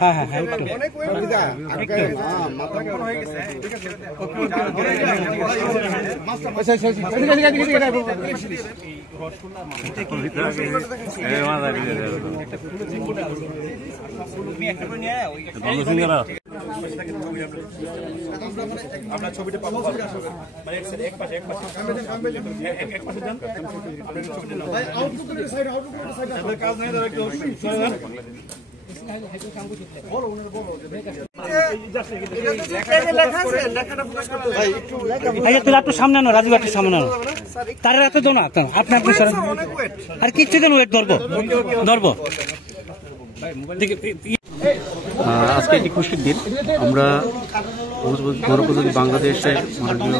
হ্যাঁ আমরা ছবিটা পাবো মানে এক পাশে ভাই আউটপুট সাইড কাজ নাই দাও একটু একটু সামনে আনো রাজীব, একটু সামনে আনো তার রাতে দো না আপনি আর কিচ্ছু দেন ওয়েট ধরবো। আজকে একটি খুশির দিন। আমরা গণপ্রজাতন্ত্রী বাংলাদেশের মাননীয়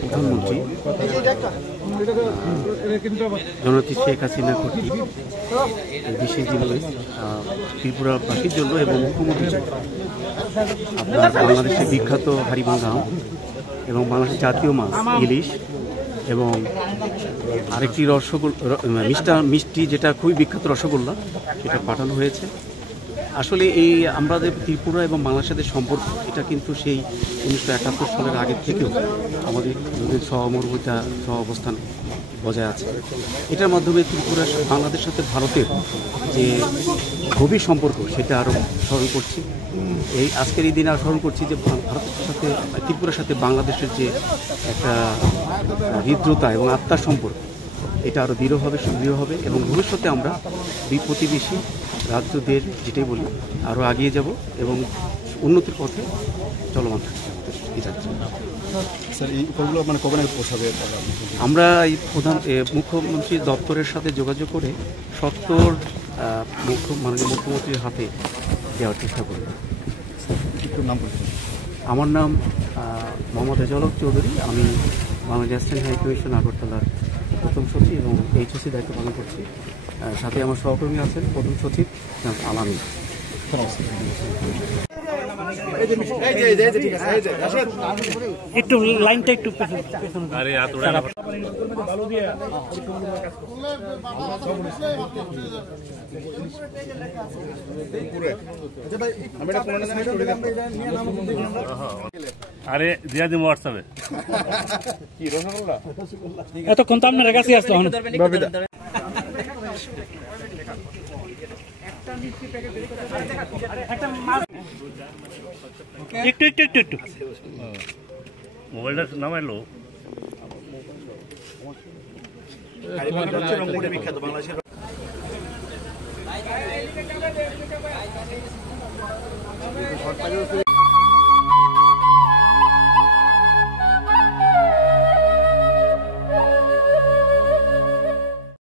প্রধানমন্ত্রী জননেত্রী শেখ হাসিনা কর্তৃক বিশেষ দিবস ত্রিপুরাবাসীর জন্য এবং মুখ্যমন্ত্রীর আপনার বাংলাদেশের বিখ্যাত হাড়িভাঙা এবং বাংলাদেশের জাতীয় মাছ ইলিশ এবং আরেকটি মিষ্টি যেটা খুবই বিখ্যাত রসগোল্লা, সেটা পাঠানো হয়েছে। আসলে এই আমাদের ত্রিপুরা এবং বাংলাদেশের সম্পর্ক এটা কিন্তু সেই 1971 সালের আগের থেকেও আমাদের সহমর্মিতা সহ অবস্থান বজায় আছে। এটার মাধ্যমে ত্রিপুরা বাংলাদেশের সাথে ভারতের যে গভীর সম্পর্ক সেটা আরও স্মরণ করছি। এই আজকের এই দিনে আরও স্মরণ করছি যে ভারতের সাথে ত্রিপুরার সাথে বাংলাদেশের যে একটা হৃদ্রতা এবং আত্মার সম্পর্ক এটা আরও দৃঢ় হবে এবং ভবিষ্যতে আমরা প্রতিবেশী রাজ্যদের যেটাই বলি আরও এগিয়ে যাব এবং উন্নতির পথে চলমান থাকবে। আমরা এই মুখ্যমন্ত্রীর দপ্তরের সাথে যোগাযোগ করে মাননীয় মুখ্যমন্ত্রীর হাতে দেওয়ার চেষ্টা করব। আমার নাম মোহাম্মদ রেজাউল চৌধুরী। আমি বাংলাদেশ অ্যাসিস্ট্যান্ট হাই কমিশন আগরতলার প্রথম সচিব এবং এইচএসি দায়িত্ব পালন করছি। সাথে আমার সহকর্মী আছেন প্রথম সচিব আলামিন। একটু লাইনটা একটু আরে দিয়া দিন হোয়াটসঅ্যাপে এতক্ষণ তো আপনার কাছে আসতো। একটু মোবাইলটা নামাইলো বিখ্যাত বাংলাদেশের